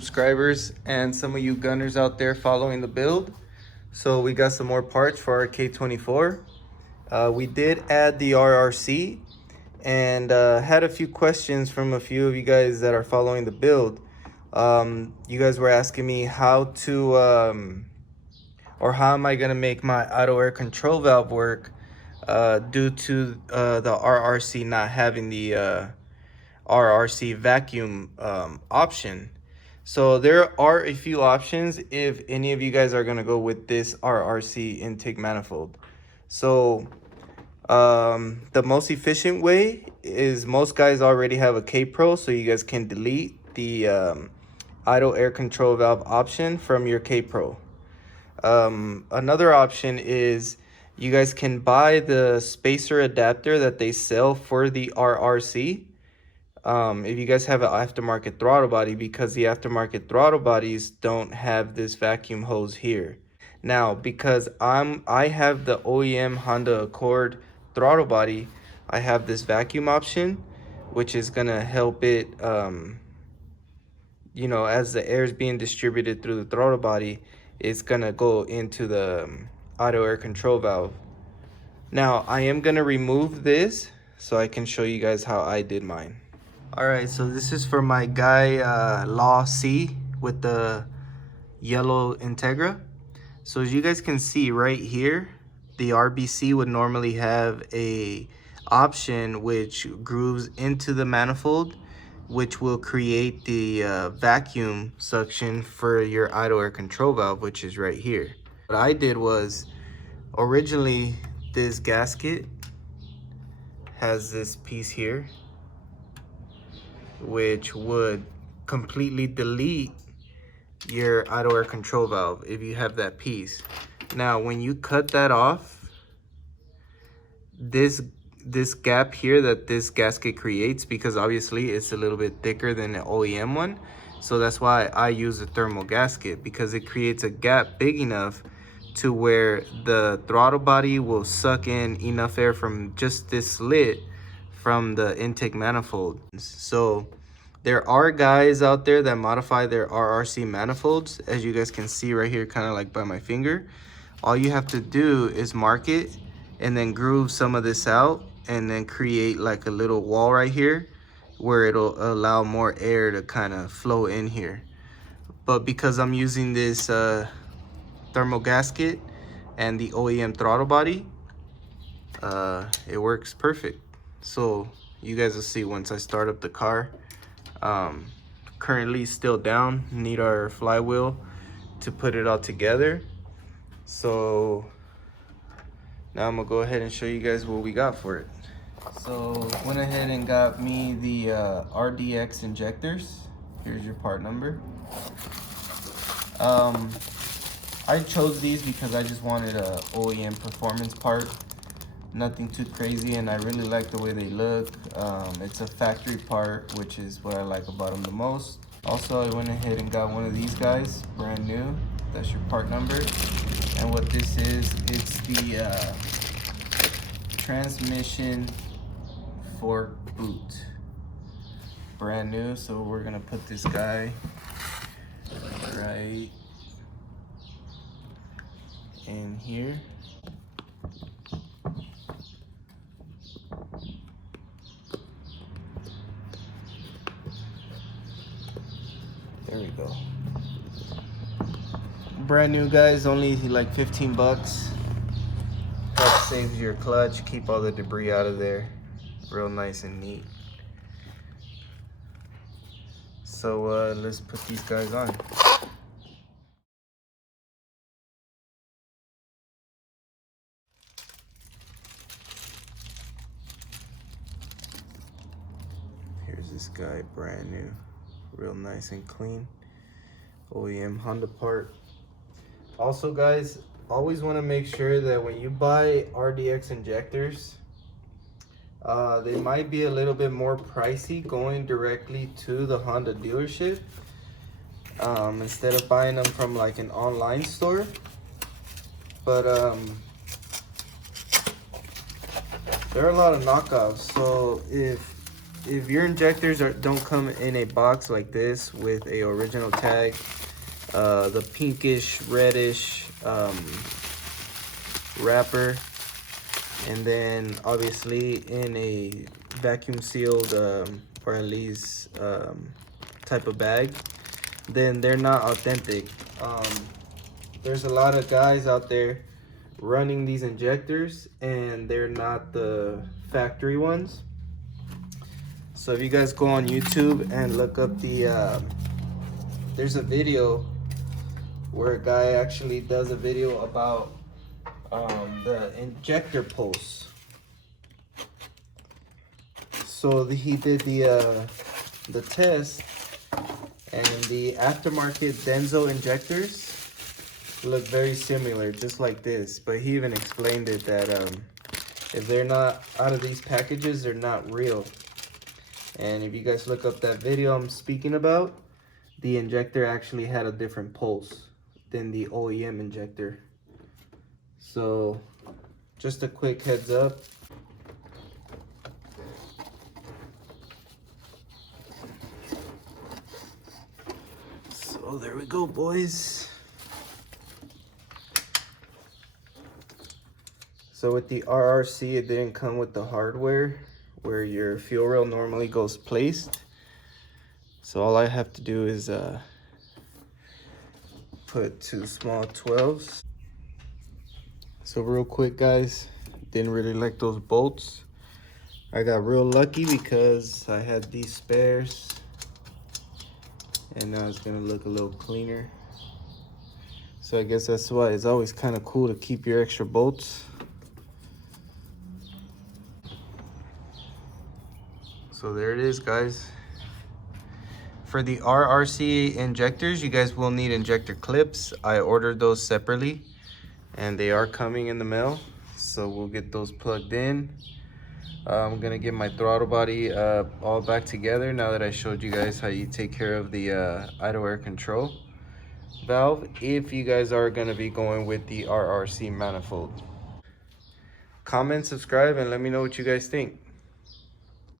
subscribers and some of you gunners out there following the build. So we got some more parts for our K24. We did add the RRC and had a few questions from a few of you guys that are following the build. You guys were asking me how to or how am I gonna make my auto air control valve work due to the RRC not having the RRC vacuum option. So there are a few options if any of you guys are gonna go with this RRC intake manifold. So the most efficient way is most guys already have a K-Pro, so you guys can delete the idle air control valve option from your K-Pro. Another option is you guys can buy the spacer adapter that they sell for the RRC. If you guys have an aftermarket throttle body, because the aftermarket throttle bodies don't have this vacuum hose here. Now, because I have the OEM Honda Accord throttle body, I have this vacuum option, which is gonna help it, you know, as the air is being distributed through the throttle body, it's gonna go into the auto air control valve. Now, I am gonna remove this so I can show you guys how I did mine. All right, so this is for my guy Law C with the yellow Integra. So as you guys can see right here, the RBC would normally have a option which grooves into the manifold, which will create the vacuum suction for your idle air control valve, which is right here. What I did was, originally this gasket has this piece here, which would completely delete your idle air control valve if you have that piece. Now, when you cut that off, this gap here that this gasket creates, because obviously it's a little bit thicker than the OEM one, so that's why I use a thermal gasket, because it creates a gap big enough to where the throttle body will suck in enough air from just this slit from the intake manifold. So there are guys out there that modify their RRC manifolds, as you guys can see right here, kind of like by my finger. All you have to do is mark it and then groove some of this out and then create like a little wall right here where it'll allow more air to kind of flow in here. But because I'm using this thermal gasket and the OEM throttle body, it works perfect. So you guys will see once I start up the car. Currently still down, need our flywheel to put it all together. So now I'm gonna go ahead and show you guys what we got for it. So went ahead and got me the RDX injectors. Here's your part number. I chose these because I just wanted a OEM performance part, nothing too crazy, and I really like the way they look. It's a factory part, which is what I like about them the most. Also, I went ahead and got one of these guys, brand new. That's your part number. And what this is, it's the transmission fork boot, brand new. So we're gonna put this guy right in here. There we go. Brand new, guys, only like 15 bucks. That saves your clutch, keep all the debris out of there. Real nice and neat. So let's put these guys on. Here's this guy, brand new. Real nice and clean. OEM Honda part. Also, guys, always want to make sure that when you buy RDX injectors, they might be a little bit more pricey going directly to the Honda dealership instead of buying them from like an online store. But there are a lot of knockoffs. So if if your injectors don't come in a box like this with a original tag, the pinkish reddish wrapper, and then obviously in a vacuum sealed or at least type of bag, then they're not authentic. There's a lot of guys out there running these injectors and they're not the factory ones. So if you guys go on YouTube and look up there's a video where a guy actually does a video about the injector pulse. So he did the test, and the aftermarket Denso injectors look very similar, just like this. But he even explained it that if they're not out of these packages, they're not real. And if you guys look up that video I'm speaking about, the injector actually had a different pulse than the OEM injector. So just a quick heads up. So there we go, boys. So with the RRC, it didn't come with the hardware where your fuel rail normally goes placed. So all I have to do is put 2 small 12s. So real quick, guys, didn't really like those bolts. I got real lucky because I had these spares, and now it's gonna look a little cleaner. So I guess that's why it's always kind of cool to keep your extra bolts. So there it is, guys. For the RRC injectors, you guys will need injector clips. I ordered those separately and they are coming in the mail. So we'll get those plugged in. I'm gonna get my throttle body all back together now that I showed you guys how you take care of the idle air control valve, if you guys are gonna be going with the RRC manifold. Comment, subscribe, and let me know what you guys think.